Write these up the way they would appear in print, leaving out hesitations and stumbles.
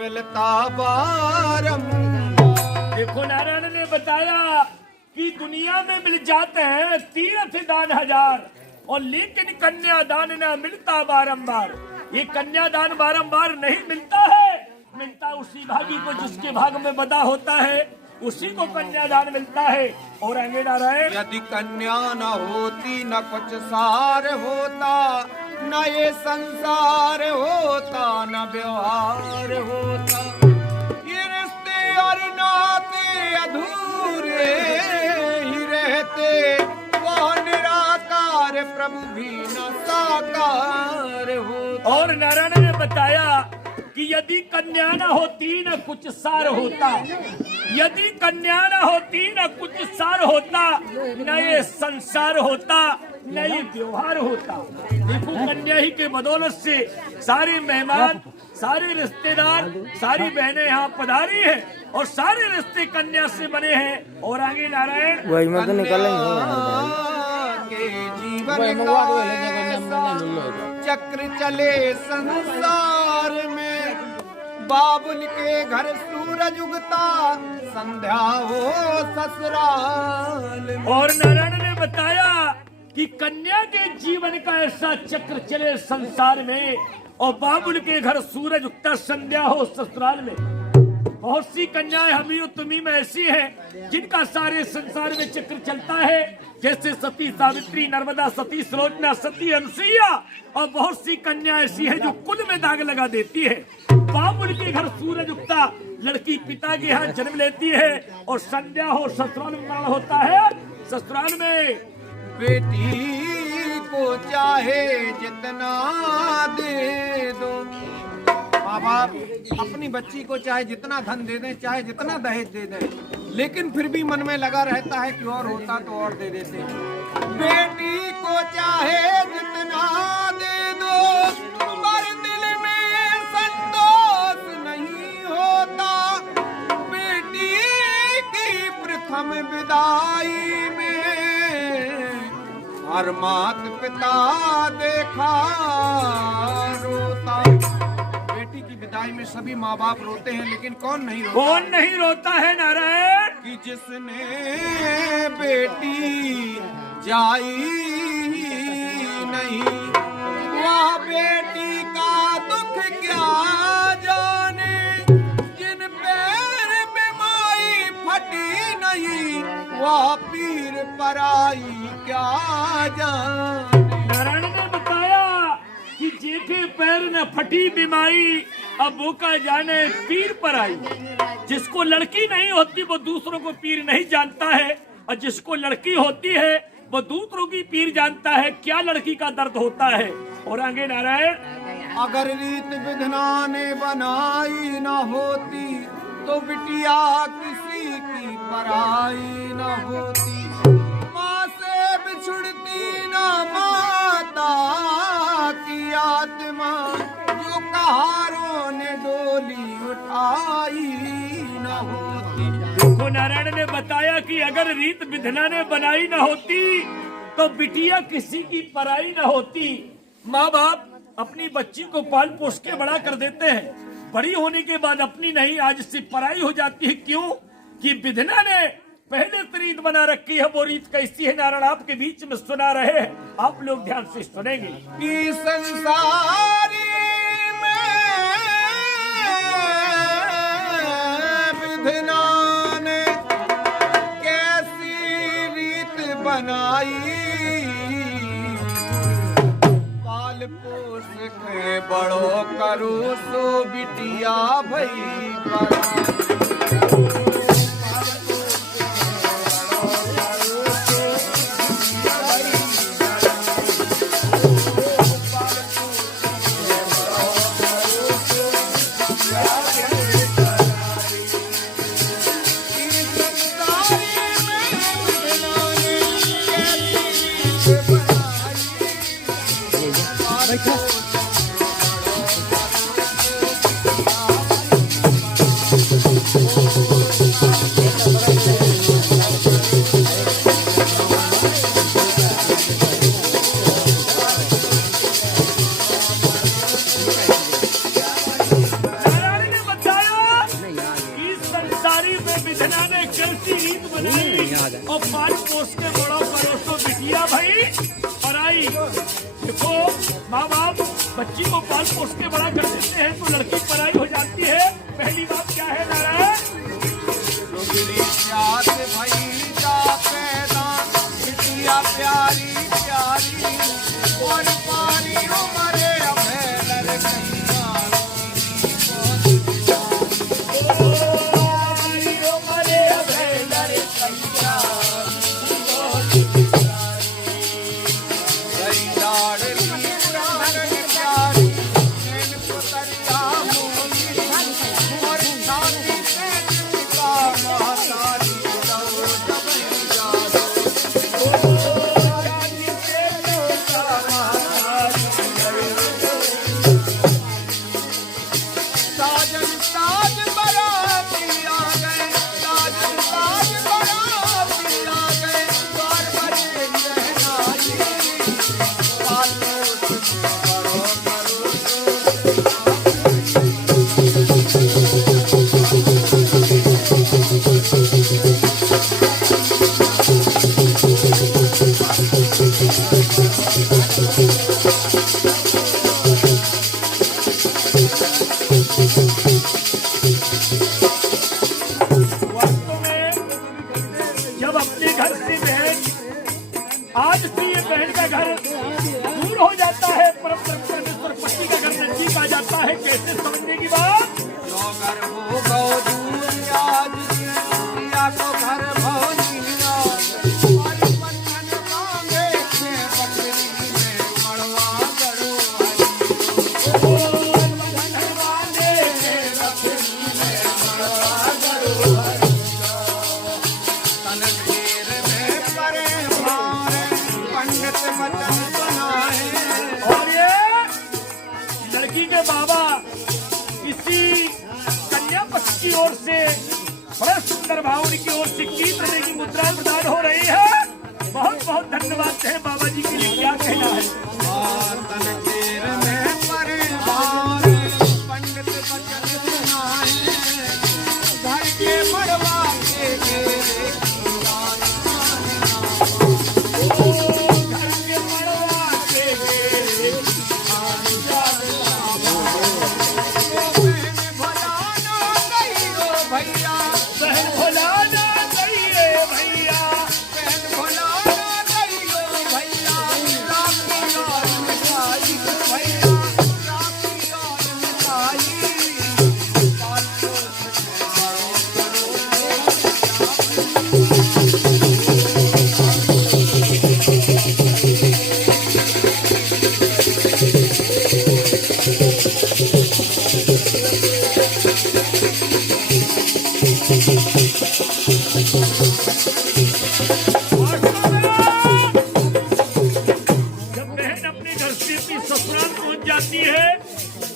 मिलता बारम। देखो नारायण ने बताया कि दुनिया में मिल जाते हैं तीर्थ दान 1000 और लेकिन कन्यादान न मिलता बारंबार। ये कन्यादान बारंबार नहीं मिलता है, मिलता उसी भागी को जिसके भाग में बदा होता है, उसी को कन्यादान मिलता है। और आगे नारायण, यदि कन्या न होती न कुछ सार होता, न ये संसार होता न व्यवहार होता। ये रिश्ते और नाते अधूरे ही रहते, वो निराकार प्रभु भी न साकार होता। और नारायण ने बताया कि यदि कन्या न होती न कुछ सार होता, यदि कन्या न होती न कुछ सार होता, न ये संसार होता न ये व्यवहार होता। देखो कन्या ही के बदौलत से सारे मेहमान, सारे रिश्तेदार, सारी बहनें यहाँ पधारी है और सारे रिश्ते कन्या से बने हैं। और आगे नारायण, वही मत निकलेंगे के जीवन का चक्र चले संसार में, बाबुल के घर सूरज उगता, संध्या हो ससुराल में। और नारायण ने बताया कि कन्या के जीवन का ऐसा चक्र चले संसार में और बाबुल के घर सूरज उगता, संध्या हो ससुराल में। बहुत सी कन्याएं हम ही तुम्ही में ऐसी हैं जिनका सारे संसार में चक्र चलता है, जैसे सती सावित्री, नर्मदा, सती सुलोचना, सती अनुसुईया। और बहुत सी कन्या ऐसी है जो कुल में दाग लगा देती है। बाबुल के घर सूरज उगता, लड़की पिता के यहाँ जन्म लेती है और संध्या हो ससुराल में मरण होता है। ससुराल में बेटी को चाहे जितना दे दो, माँ बाप अपनी बच्ची को चाहे जितना धन दे दें, चाहे जितना दहेज दे दें, लेकिन फिर भी मन में लगा रहता है कि और होता तो और दे देते। बेटी को चाहे जितना दे दो, पर दिल में संतोष नहीं होता। बेटी की प्रथम विदाई में हर मात पिता देखा रोता। बेटी की विदाई में सभी माँ बाप रोते हैं, लेकिन कौन नहीं रोता? कौन नहीं रोता है नारायण? कि जिसने बेटी जाई नहीं, वह बेटी का दुख क्या जाने। जिन पैर में माई फटी नहीं, वह पीर पराई क्या जाने। नारायण ने बताया कि जेके पैर न फटी बीमारी, अब वो का जाने पीर पर आई। जिसको लड़की नहीं होती वो दूसरों को पीर नहीं जानता है, और जिसको लड़की होती है वो दूसरों की पीर जानता है, क्या लड़की का दर्द होता है। और आगे नारायण, अगर रीत विधना ने बनाई न होती, तो बिटिया किसी की पराई न होती। माँ से बिछुड़ती न माता की आत्मा, जो कहारों ने डोली उठाई न होती। देखो नारायण ने बताया कि अगर रीत विधना ने बनाई न होती तो बिटिया किसी की पराई न होती। माँ बाप अपनी बच्ची को पाल पोस के बड़ा कर देते हैं, बड़ी होने के बाद अपनी नहीं आज से पराई हो जाती है। क्यों? कि विधना ने पहले से रीत बना रखी है। वो रीत कैसी है नारायण आपके बीच में सुना रहे हैं, आप लोग ध्यान से सुनेंगे। कि संसारी में विधना ने कैसी रीत बनाई, पाल पोस के बड़ो करो सो बिटिया भई पराई। पराई। देखो माँ बाप बच्ची को पाल पोस के बड़ा कर देते हैं तो लड़की पराई हो जाती है। पहली बात क्या है नारायण? प्यारी प्यारी और पारी उमरे आज से ये बहन का घर दूर हो जाता है, परमेश्वर पति का घर नजदीक आ जाता है। कैसे समझने की बात? लड़की के बाबा किसी कन्या पक्ष की ओर से बड़ा सुंदर भावनी की ओर से की तरह की मुद्रा प्रदान हो रही है। बहुत बहुत धन्यवाद है बाबा जी के लिए। क्या कहना है?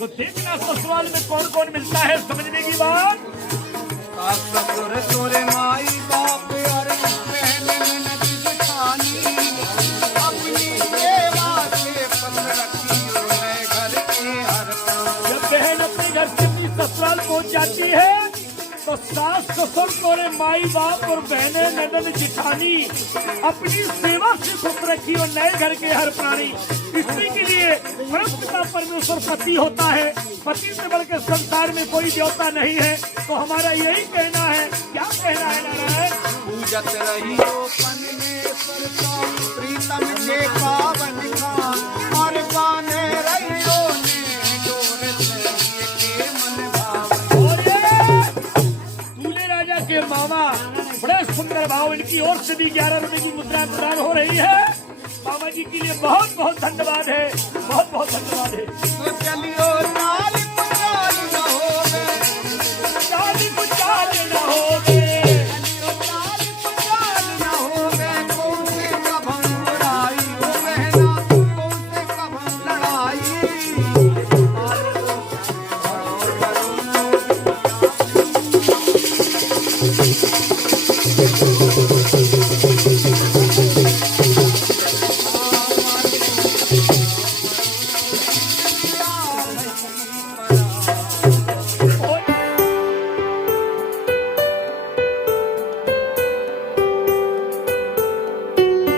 तो देखना ससुराल में कौन कौन मिलता है। समझने की बात? तोरे माई बाप और बहन ननद जेठानी अपनी सेवा से पल रखी घर के हर काम। जब बहन अपने घर से अपनी ससुराल पहुंच जाती है तो सास ससुर तोरे माई बाप और बहने ननद जेठानी अपनी सेवा से खुश रखी और नए घर के हर प्राणी। स्त्री के लिए परमपिता परमेश्वर पति होता है। पति से बढ़कर संसार में कोई देवता नहीं है। तो हमारा यही कहना है। क्या कहना है नारायण? पूजत रहियो परमेश्वर का प्रीतम के पावन का और बाने रहियो ने डोर से के मन भावन। दूल्हे राजा के मामा बड़े सुंदर भाव, इनकी ओर से भी 11 रुपए की मुद्रा प्रदान हो रही है। बाबा जी के लिए बहुत बहुत धन्यवाद है। बहुत बहुत धन्यवाद है। तो चलियो